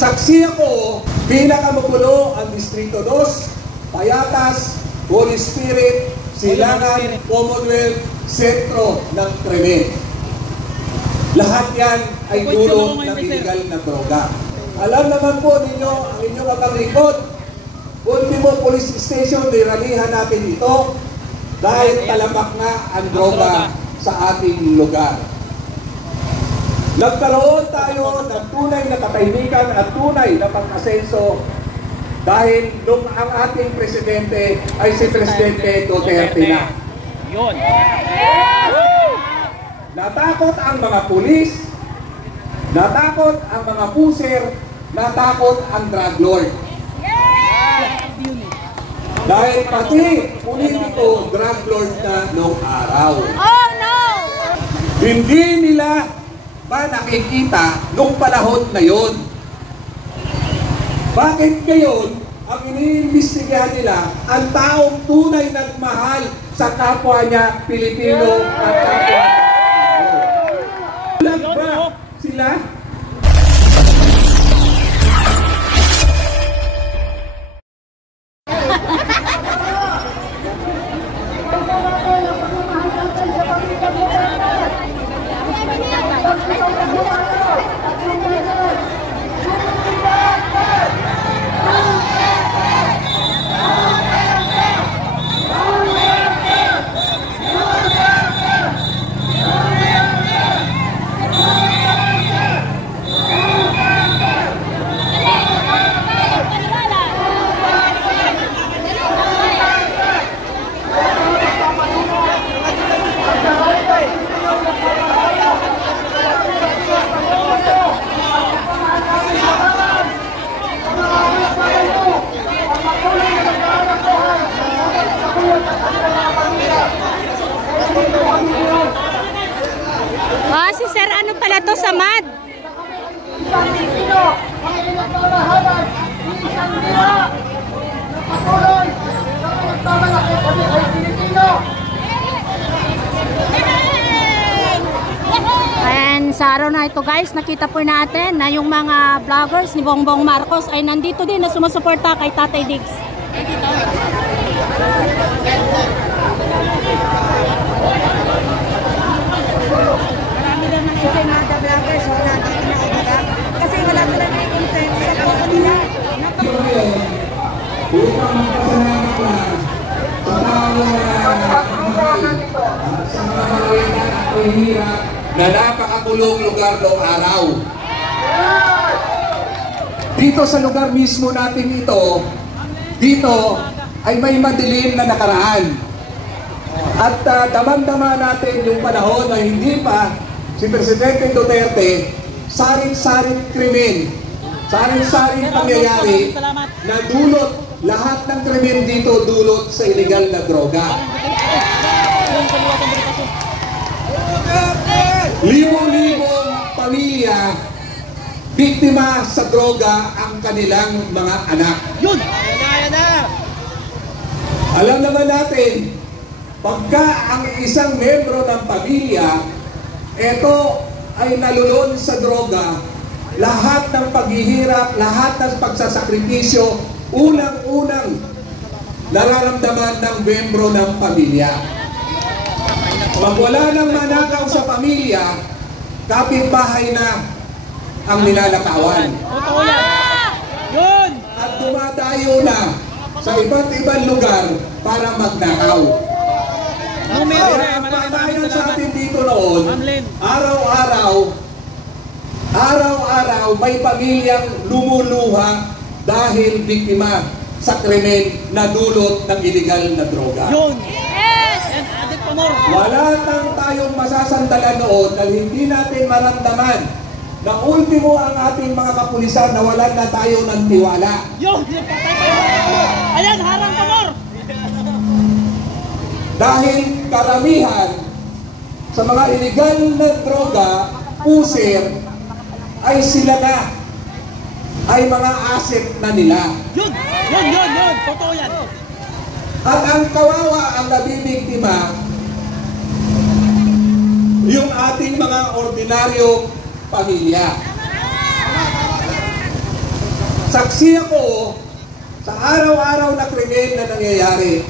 Saksi ako, pinakamagulo ang Distrito 2, Payatas, Holy Spirit, Silangan, Commonwealth, sentro ng krimen. Lahat yan ay dulot ng illegal na droga. Alam naman po ninyo, ang inyong kakanglikod, Ultimo Police Station, niralihan natin ito dahil talamak na ang droga sa ating lugar. Nagkaroon tayo ng tunay na katahimikan at tunay na pag-asenso dahil nung ang ating presidente ay si Presidente Duterte na. Yun. Natakot ang mga pulis, natakot ang mga puser, natakot ang drug lord. Dahil pati politiko, drug lord na noong araw. Oh no! Hindi nila ba nakikita nung panahon na yon? Bakit ngayon ang iniimbestigahan nila ang taong tunay nagmahal sa kapwa niya Pilipino at kapwa niya? Ba sila? Ah, si Sir ano pala to sa MAD? Ayan, sa araw na ito guys, nakita po natin na yung mga vloggers ni Bongbong Marcos ay nandito din na sumusuporta kay Tatay Diggs. Marami lang nakikita yung mga vloggers, wala natin na kasi wala sila na yung content sa photo nila. Upang magpasalamat lang sa mga malawinan at mahihirap na napakakulong lugar noong araw. Dito sa lugar mismo natin ito, dito ay may madilim na nakaraan. At damang-dama natin yung panahon na hindi pa si Presidente Duterte saring-saring krimen, saring-saring pangyayari na dulot, lahat ng krimen dito dulot sa illegal na droga. Libo-libong pamilya biktima sa droga ang kanilang mga anak. Yun! Ayan na! Alam naman natin, pagka ang isang membro ng pamilya, ito ay nalulon sa droga, lahat ng paghihirap, lahat ng pagsasakripisyo, unang-unang nararamdaman ng membro ng pamilya. Pag wala nang manakaw sa pamilya, kapitbahay na ang nilalakawan. Yun! At dumadayo na sa iba't ibang lugar para magnakaw. Kaya ang patayon sa atin dito noon, araw-araw may pamilyang lumuluha dahil biktima sa krimen na dulot ng iligal na droga. Yun! Yes! Wala nang tayong masasandalan noon dahil hindi natin maramdaman na ultimo ang ating mga kapulisan na wala na tayo ng tiwala. Yun! Ayan, harang pamor! Dahil karamihan sa mga illegal na droga, puser, ay sila na, ay mga asset na nila. Yun! Totoo yan! At ang kawawa ang nabibiktima, yung ating mga ordinaryo pamilya. Saksi ako sa araw-araw na krimen na nangyayari.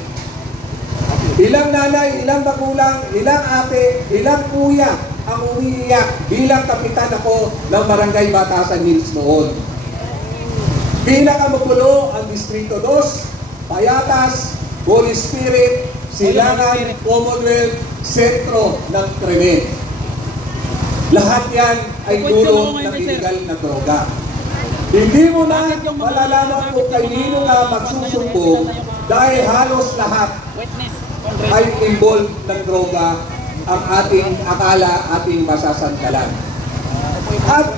Ilang nanay, ilang magulang, ilang ate, ilang kuya ang umiiyak bilang kapitan ako ng Barangay Batasan Hills noon. Pinakamagulo ang Distrito 2, Payatas, Holy Spirit, Silangan, Commonwealth, sentro ng krimen. Lahat yan ay dulot ng illegal na droga. Hindi mo na malalaman kung kanino nga magsusumbong dahil halos lahat ay involved ng droga ang ating akala, ating masasandalan. At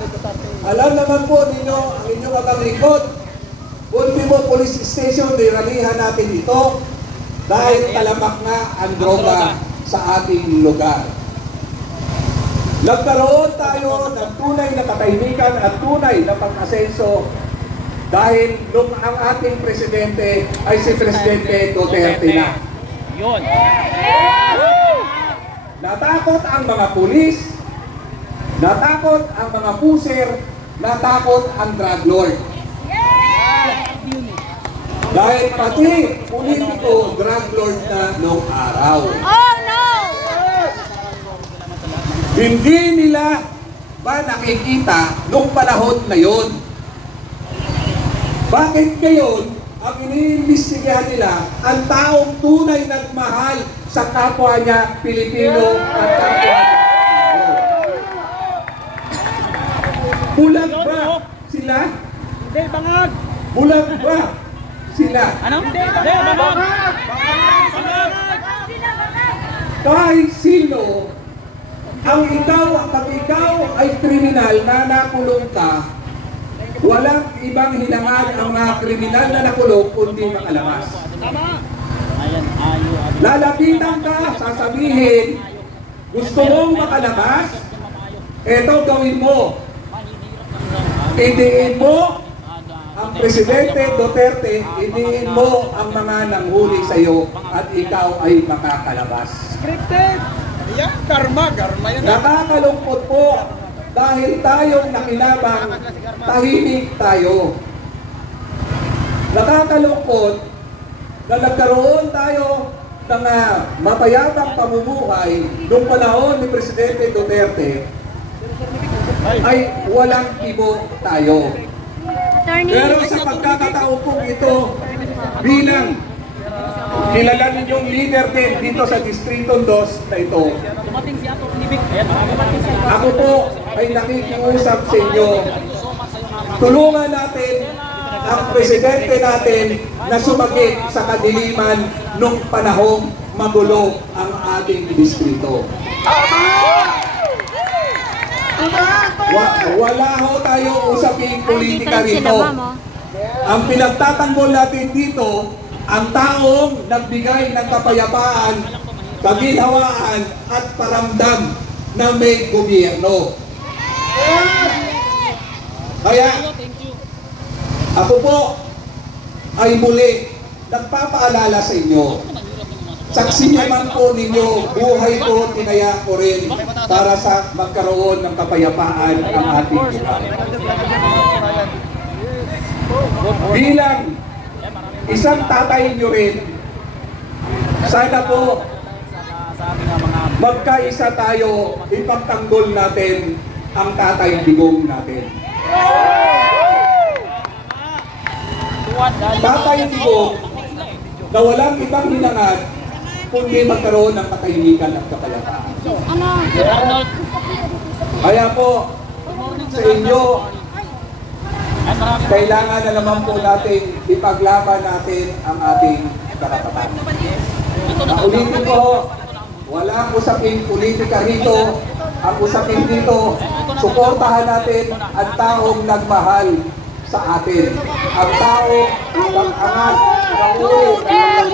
alam naman po ninyo, ang inyong abang likod, Ultimo Police Station, niralihan natin ito dahil talamak na ang droga sa ating lugar. Nagkaroon tayo ng tunay na katahimikan at tunay na pag-asenso dahil nung ang ating presidente ay si Presidente Duterte na. Yun. Natakot ang mga pulis, natakot ang mga puser, natakot ang drug lord. Dahil pati politiko, drug lord na noong araw. Oh no! Hindi nila ba nakikita nung panahon na yon? Bakit ngayon ang iniimbestigahan nila ang taong tunay nagmahal sa kapwa niya Pilipino at kapwa niya Pilipino? Bulag ba sila? Hindi, bangag. Bulag ba sila? Ano? Hindi, bangag. Kahit sino, ang pag ikaw ay kriminal na nakulong ka, walang ibang hinangad ang mga kriminal na nakulong kundi makalabas. Lalapitan ka, sasabihin, gusto mong makalabas? Eto gawin mo. Idiin mo ang Presidente Duterte, idiin mo ang mga nanghuli sa iyo at ikaw ay makakalabas. Scripted. Yan, karma yun. Nakakalungkot po dahil tayong nakinabang, tahimik tayo. Nakakalungkot na nagkaroon tayo ng mapayapang pamumuhay noong panahon ni Presidente Duterte ay walang ibo tayo. Pero sa pagkakataon po ito, bilang kilala ninyong leader din dito sa Distrito 2 na ito, ako po ay nakikiusap sa inyo, tulungan natin ang presidente natin na sumagit sa kadiliman nung panahong magulo ang ating distrito. Wala ho tayong usaping politika rito. Ang pinagtatanggol natin dito, ang taong nagbigay ng kapayapaan, kaginhawaan at paramdam na may gobyerno. Kaya, ako po ay muli nagpapaalala sa inyo. Saksi naman po ninyo, buhay ko, tinaya ko rin para sa magkaroon ng kapayapaan ang ating lugar. Bilang isang tatay nyo rin, sana po magkaisa tayo, ipagtanggol natin ang tatay digong natin. Tatay digong na walang ibang hinangad kundi magkaroon ng katahimikan at kapayapaan. Kaya po, sa inyo, kailangan na naman po natin ipaglaban natin ang ating karapatan. Ulitin ko, walang usaping politika rito. Ang usapin dito, suportahan natin ang taong nagmahal sa atin. Ang taong nag-angat, nag-uwi,